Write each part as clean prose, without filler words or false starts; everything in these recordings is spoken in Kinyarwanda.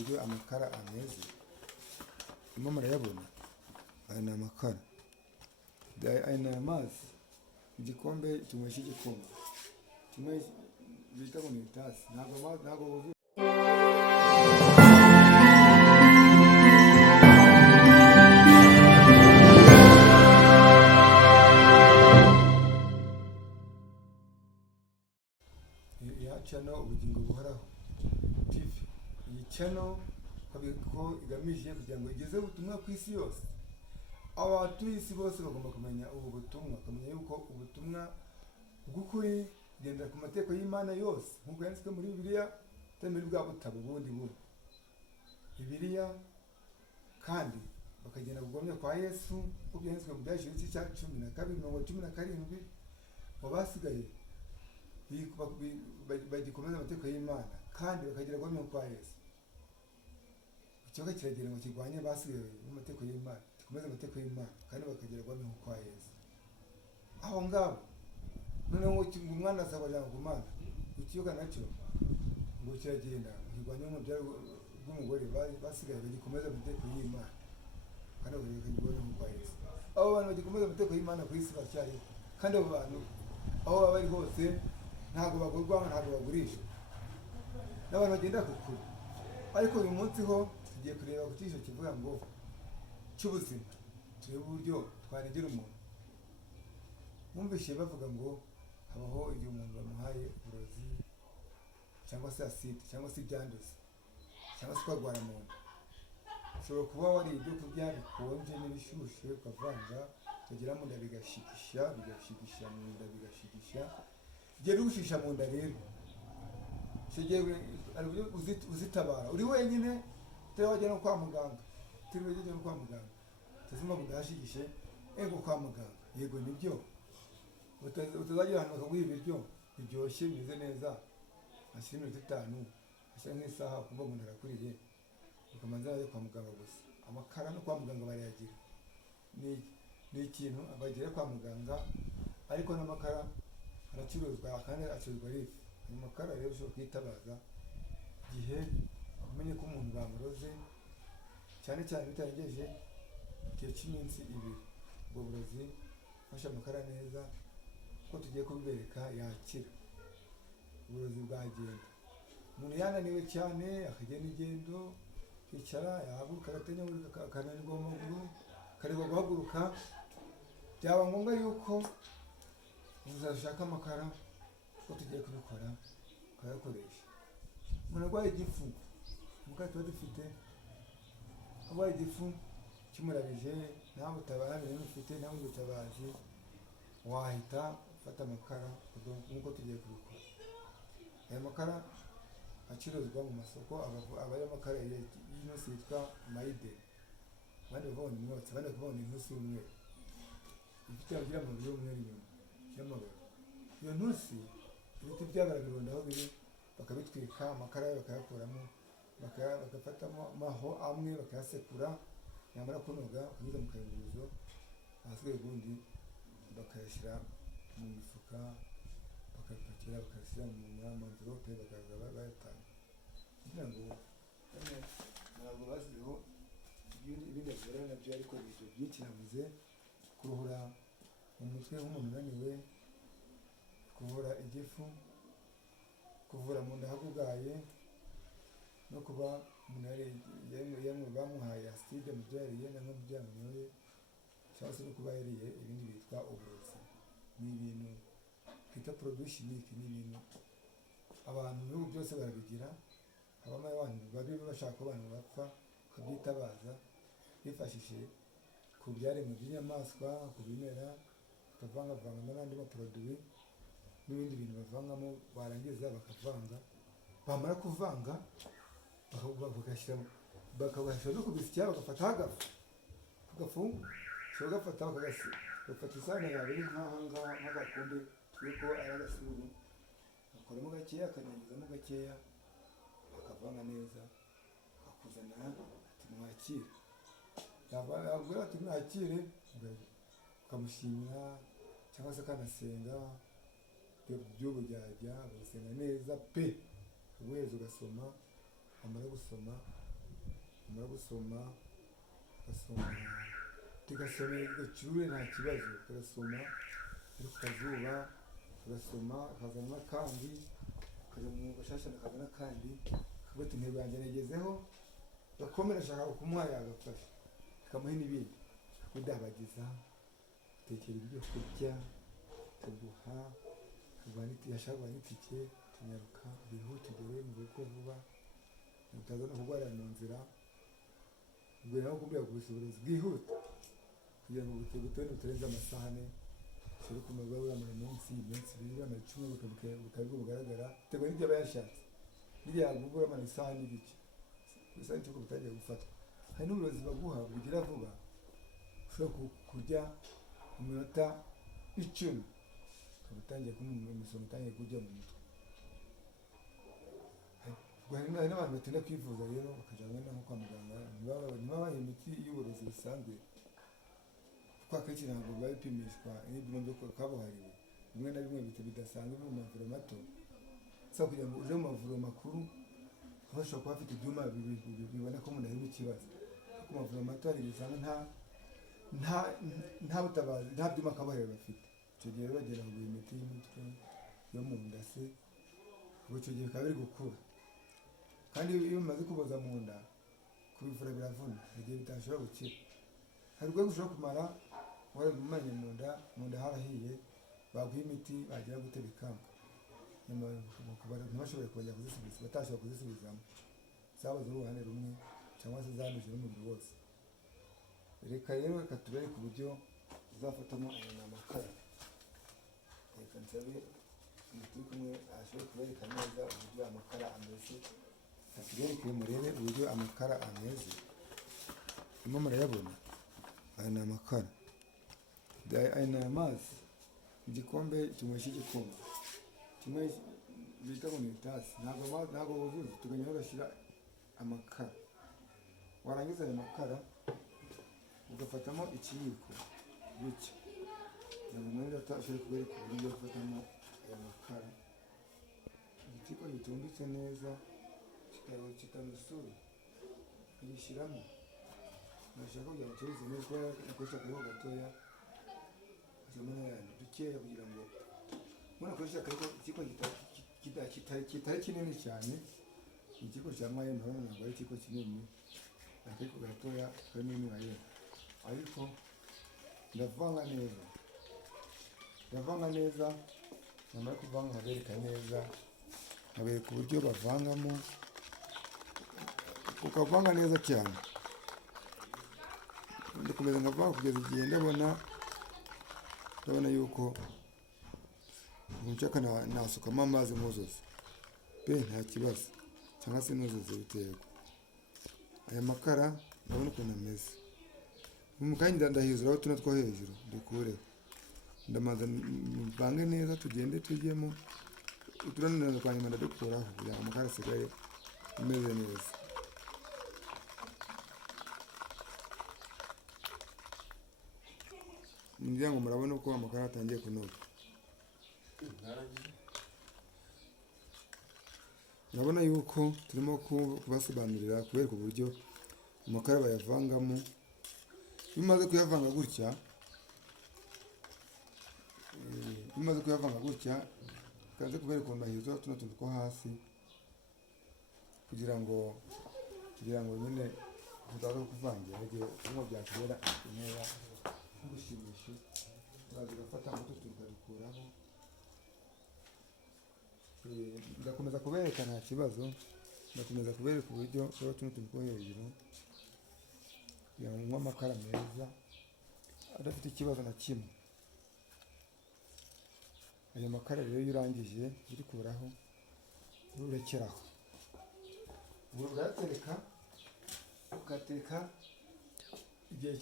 uburyo amakara ameze, murimo murayabona. Aya ni amakara, aya ni amazi, igikombe kinywesha igikoma, kimwe bita ngo ni itasi, ntabwo buzuye. Channel ubugingo buhoraho TV, iyi channel ko igamije kugira ngo igeze ubutumwa ku isi yose. Abatuye isi bose bagomba kumenya ubu butumwa, kumenya yuko ubutumwa bw'ukuri gendera ku mateko y'Imana yose nk'uko yanditswe muri Bibiliya, muri bwa butabo bundi buri Bibiliya, kandi bakagenda kugomya kwa Yesu uko byanditswe mu Byahishuriwe igice cya 12:17 mu basigaye bagikomeza amategeko y'Imana kandi bakagira gomye kwa Yesu. Ikiyoka kiragira ngo kirwanye basigaye mu mategeko y'Imana, gikomeza amategeko y'Imana kandi bakagira gomye kwa Yesu. Aho ngabo noneho ngo umwana asaba jana ku Mana, ikiyoka nacyo ngo kiragenda kirwanye mu byaro bw'umugore basigaye bagikomeza amategeko y'Imana kandi bakagira gomye kwa Yesu. Abo bantu bagikomeza amategeko y'Imana ku isi bacyari, kandi abo bantu aho baba bari hose ntabwo bagurwa, ntabwo bagurisha, n'abantu bagenda kukuri. Ariko uyu munsi ho tugiye kureba ku cyisho kivuga ngo cy'ubuzima, turebe uburyo twarengera umuntu. Mwumvishe bavuga ngo habaho igihe umuntu bamuhaye uburozi cyangwa se aside cyangwa se ibyanduza cyangwa se kwarwara mu nda. Ushobora kuba wari ibyo kurya bikonje n'ibishushe ukavanga ukagira mu nda bigashigisha mu nda bigashigisha. Igihe bigushisha mu nda rero, shegewe ari uburyo uzitabara uri wenyine, utawajya no kwa muganga, utiriwe no kwa muganga, utazima budashigishe ego kwa muganga. Yego nibyo, utazagira ahantu bakaguha ibiryo biryoshye bimeze neza, hashyira iminota 5 hashyira nk'isaha ukumva umuntu arakuriye, ukamanza ajya kwa muganga gusa. Amakara no kwa muganga barayagira, ni ikintu abagira kwa muganga, ariko n'amakara aracuruzwa kandi acuruzwa rifu. Ayo makara rero ushobora kwitabaza igihe umenye ko umuntu bamuroze, cyane cyane bitarengeje igihe cy'iminsi 2. Ubwo burozi fasha amakara neza ko tugiye kubibereka yakira. Uburozi bwagenda umuntu yananiwe cyane akagenda ingendo, kwicara yahaguruka agatenyagurika akananirwa mu maguru, kareba guhaguruka, byaba ngombwa yuko uzashaka amakara ko tugiye kubikora ukayakoresha. Umuntu arwaye igifu, amakara tuba dufite, arwaye igifu kimurabije, nta butabazi ufite, nta butabazi, wahita ufata amakara nk'uko tugiye kubikora. Aya makara acuruzwa mu masoko, aba ari amakara y'intusi yitwa mayide, abandi bavuga ni imyotsi, abandi bavuga ni intusi y'umweru ifite amababi y'umweru inyuma y'amababi. Iyo ntusi ibiti byabara birunda aho biri, bakabitwika, amakara bakayakuramo, bagafatamo amaho amwe bakayasekura, yamara kunoga kunyuza mu kayunguruzo, ahasigaye ubundi bakayashyira mu mifuka, bakayapakira, bakayashyira mu manvelope, bakaza bayatanga kugira ngo ntabwo basizeho ibindi bavura nabyo, ariko ibyo byinshi navuze: kuruhura umutwe w'umuntu unaniwe, kuvura igifu, kuvura mu nda hagugaye, no kuba umuntu bamuhaye aside mu byo yariye cyangwa mu byo yanyoye, cyangwa se no kuba yariye ibindi bitwa uburozi. Ni ibintu twita produits chimiques, ni ibintu abantu mu bihugu byose barabigira. Habamo abantu babi bashaka ko abantu bapfa, ukabyitabaza bifashishije ku byaremwe by'inyamaswa, ku bimera, bakavangavangamo n'andi maproduit n'ibindi bintu bavangamo, barangiza bakavanga, bamara kuvanga bakabasha no kubisya, bagafata agafu bagafata bagafata isahani yawe nk'agakombe yuko ari agasuru, bakoramo gakeya, akanyanyizamo gakeya, bakavanga neza, bakuzana ati mwakire. Yabwira ati mwakire, ukamushimira cyangwa se akanasenga by'ubujyajya, ugasenga neza pe, ubuheza ugasoma, amara gusoma umara gusoma ugasoma tugasomera gacurure nta kibazo, tugasoma ari ku kazuba, tugasoma akazana n'akandi, ukajya mu gashasha akazana n'akandi, akavuga ati intego yanjye nagezeho, gakomera ashaka kumuha yagafasha, ikamuha n'ibindi, kudabagiza, gutekera ibyo kurya, tuguha, yashaka guha n'itike, tunyaruka, bihute ugere mu rugo vuba, utaza no kurwarira mu nzira, ubwo nawe kumbwira ku bushobozi bwihuta, kugira ngo butonde butarenze amasaha ane, ushobore kumererwa buramara iminsi ibiri, buramara 10 bukaba bugaragara, bitewe n'ibyo aba yashatse, biriya yagubwa buramara isaha n'igice, isaha n'igice ko butangiye gufatwa. Hari n'uburozi baguha bugira vuba, ushobora kurya mu minota 10, ukaba utangiye kumva imisoro utangiye kurya mu mutwe. Hari n'abantu batinda kwivuza rero bakajyanwa nko kwa muganga, ntibabahe imiti y'uburozi busanzwe, kuko akenshi ntabwo biba bipimishwa n'ibipimo byo kabuhariwe, bimwe na bimwe bidasanzwe mu mavuriro mato, gusa kugira ngo uje mu mavuriro makuru bashobora kuba bafite ibyuma bibona ko umuntu harimo ikibazo, ku mavuriro mato hari igihe usanga nta butabazi, nta byuma kabuhariwe bafite, icyo gihe rero bagenda kugura imiti y'umutwe, yo mu nda se, ubwo icyo gihe bikaba biri gukura, kandi iyo bimaze kuboza mu nda kubivura biravuna, igihe bitashobora gukira. Hari urwego ushobora kumara warumanye mu nda harahiye, baguha imiti bagira gute bikanga, ntibashobore kongera kuzisubiza, batashobora kuzisubizamo, zaboze uruhande rumwe cyangwa se zanduje n'umubiri wose. Reka tubereke uburyo uzafatamo aya makara. Reka nsabe turi kumwe ashobore kubereka neza uburyo amakara ameze, atubereke murebe uburyo amakara ameze. Urimo murayabona? Aya ni amakara, aya ni amazi, igikombe kinywesha igikoma, kimwe bita ngo ni itasi, ntabwo wuzuza, tuganya urashyira amakara, warangiza ayo makara ugafatamo ikiyiko gutya, umuntu ashobora kubereka uburyo ufatamo aya makara, igitiko gitumbitse neza kitanusura, ugishyiramo, nashaka kugira ngo cyuzuze neza, kuba yakoresha akariho gatoya, ashyiramo n'ayandi dukeya kugira ngo umuntu akoresha ikiko kitari kinini cyane, ikiko cya mwayeni urabona ntabwo ari ikiko kinini, akiko gatoya karimo imwayeni, ariko ndavanga neza, namara kuvanga nkabereka neza, nkabereka uburyo bavangamo, ukavanga neza cyane, ndakomeza nkavanga kugeza igihe ndabona yuko nshaka nasukamo amazi nkuzuza pe nta kibazo, cyangwa se nuzuze biterwa. Aya makara ndabona ukuntu ameze, mu kanya ndahizuraho tuno two hejuru dukureho, ndamaze mvange neza, tugende tujyemo uturanira kwa nyuma ndadukuraho kugira ngo amakara asigaye ameze neza. Ngira ngo murabona uko amakara atangiye kunoga, urabona yuko turimo kubasobanurira kubereka uburyo amakara bayavangamo. Iyo umaze kuyavanga gutya, ukaze kubereka ukuntu bahizaho tuno tuntu two hasi, kugira ngo nyine utaza kuvangira, igihe bimwe byakubera intera nk'ugushimisha, uraza ugafata muto tukadukuraho. Ndakomeza kubereka nta kibazo, ndakomeza kubereka uburyo ushobora tuno tuntu two hejuru, kugira ngo unywe amakara meza adafite ikibazo na kimwe. Ayo makara rero iyo urangije urikuraho, urekeraho, urayatereka, ugateka igihe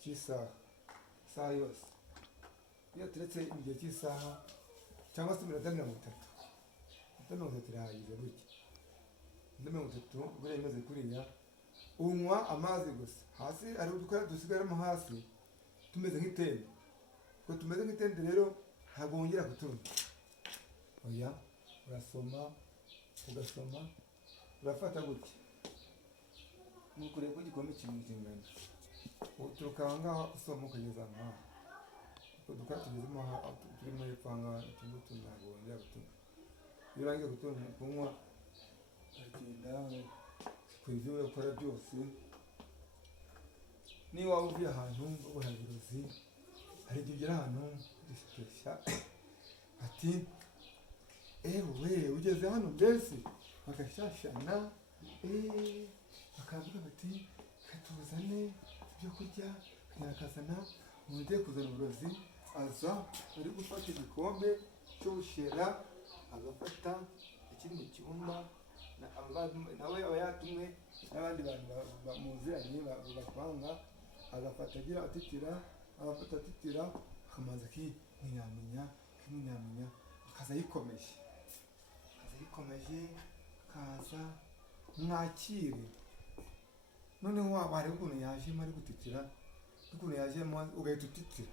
cy'isaha yose. Iyo uteretse igihe cy'isaha cyangwa se iminota 30, irahagije gutya, 30 buriya imeze kuriya, unywa amazi gusa. Hasi hari udukara dusigaramo hasi tumeze nk'itende, ko tumeze nk'itende rero ntabwo wongera kutunywa, oya, urasoma, ugasoma, urafata gutya, ni ukureba ko igikombe kingana. Uturuka aha ngaha usoma ukageza nk'aha. Dukora tugezemo aha turimo hepfo aha ngaha utu ntabwo wongera gutunywa. Iyo urangiza kunywa uragenda ukora ibyo ukora byose. Niba waba uvuye ahantu ubuhaburozi hari igihe ugera ahantu ugishyushya ati ewe ugeze hano mbese bagashyashyana bakavuga bati katuzane ibyo kurya akagenda akazana umuntu ugiye kuzana uburozi aza ari gufata igikombe cyo gushera agafata ikiri mu cyumba nawe aba yatumwe n'abandi bantu bamuziranye bakwanga agafata agira atitira agafata atitira akamanza akimwinyamenya akaza yikomeje akaza mwakire noneho waba hari ukuntu yajemo ari gutitira ukuntu yajemo ugahita utitira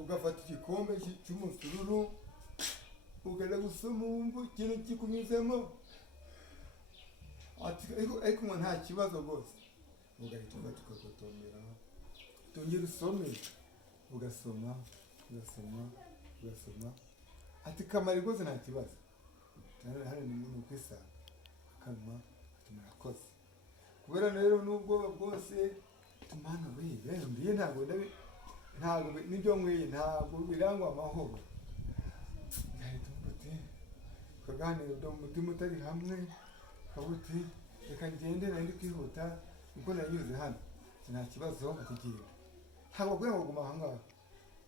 ugafata igikombe cy'umusururu ukajya gusoma wumva ikintu kikunyuzemo ariko ngo nta kibazo rwose ugahita ufata ukagotomera tongera usome ugasoma ati kamari rwose nta kibazo hano ni ukwisanga akanwa ati murakoze kubera rero n'ubwoba bwose tumana mbiye ntabwo nibyo nkwiye ntabwo birangwa amahoro ngahita mvuga ukaganira umutima utari hamwe ukavuga reka ngende nari kwihuta kuko nanyuze hano nta kibazo atugenda ntabwo kugira ngo guma aha ngaha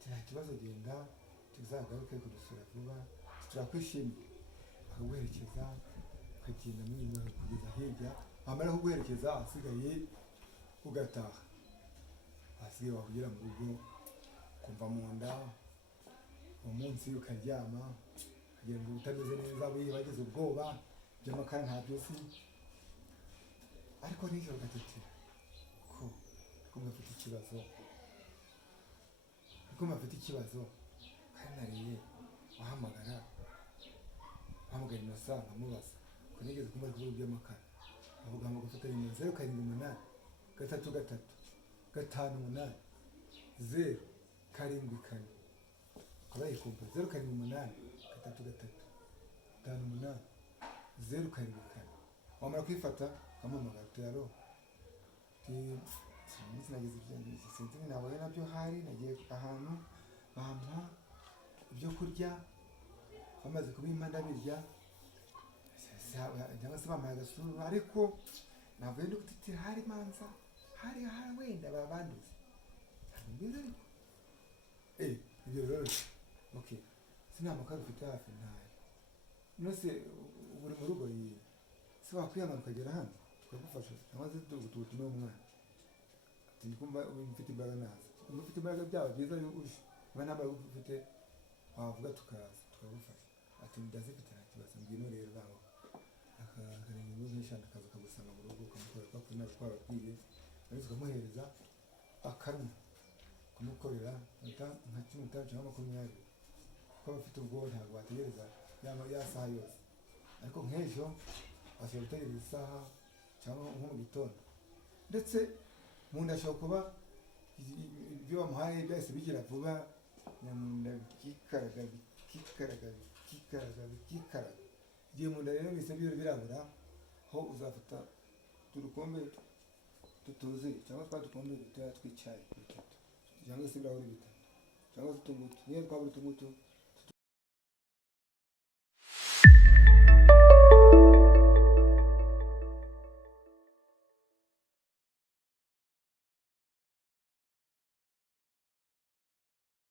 nta kibazo genda tuzagaruke kudusura vuba turakwishimiye bakaguherekeza ukagenda muri kugeza hirya wamara kuguherekeza ahasigaye ugataha ahasigaye wakugera mu rugo kumva mu nda uwo munsi ukaryama ukagira ngo utameze neza wagize ubwoba by'amakara ntabyo uzi ariko nijoro ugatitira ko mufite ikibazo kandi nariye wahamagara Innocent nkamubaza ko nigeze kumva ari kuvuga iby'amakara avuga ngo gufata nimero 078 333 5 8 0 7 akaba yikumva 078 333 5 8 0 7 wamara kwifata amuhamagara tuyaro sinzi nageze ibyangiza sinzi nabaye nabyo hari nagiye ahantu bampa ibyo kurya bamaze kubimpa ndabirya cyangwa se bampaye agasuru ariko navuye ndi gutitira hari manza hari wenda babanduze mbere ariko ibyo rero okay sinamakara ufite hafi ntayo nose uri mu rugo yiye se wakwiyamana ukagera hano tukagufasha cyangwa se tugutume umwana ati ndikumva ufite imbaraga nazo ufite imbaraga byaba byiza uje niba nta mbaraga ufite wavuga tukagufasha ati ndazifite nta kibazo ngwino rero naho akareba ibintu n'ishanda akaza akagusanga mu rugo ukamukorera kwa kuri ntabwo twababwiye ariko ukamuhereza akanwa kumukorera nka 15 cyangwa 20 kuko abafite ubwoba ntabwo wategereza ya saha yose ariko nk'ejo ashobora gutegereza isaha cyangwa nko mu gitondo ndetse mu nda ashobora kuba ibyo wamuhaye byahise bigira vuba nyamunda bikikaraga igihe mu nda rero bise birabura ho uzafata udukombe tutuzuye cyangwa twa dukombe dutoya tw'icyayi bitatu cyangwa se ibirahuri bitatu cyangwa se utungutu niyo twaba utungutu